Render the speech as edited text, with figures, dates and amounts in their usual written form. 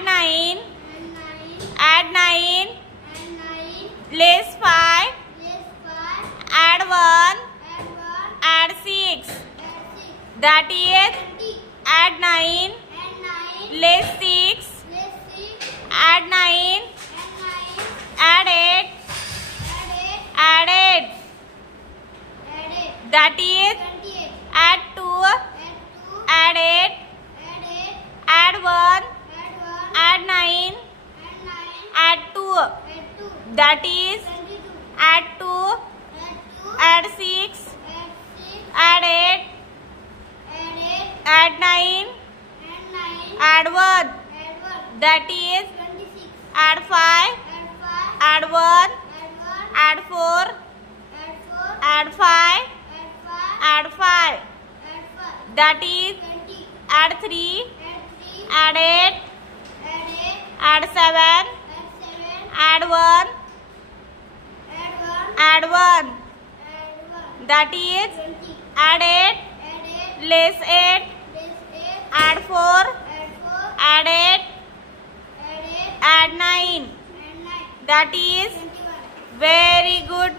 Add 9. Add 9. Less 5. Add 1. Add 6. That is add 9. Less 6. Add 9. Add 8. Add 8. That is add 2. Add 8. Add 1. Add 9. Add 2. That is add 2. Add 6. Add 8. Add 9. Add 1. That is add 5. Add 1. Add 4. Add 5. Add 5. That is add 3. Add 8. Add 7. Add 1. Add 1. That is add 8. Less 8. Add 4. Add 8. Add 9. That is very good.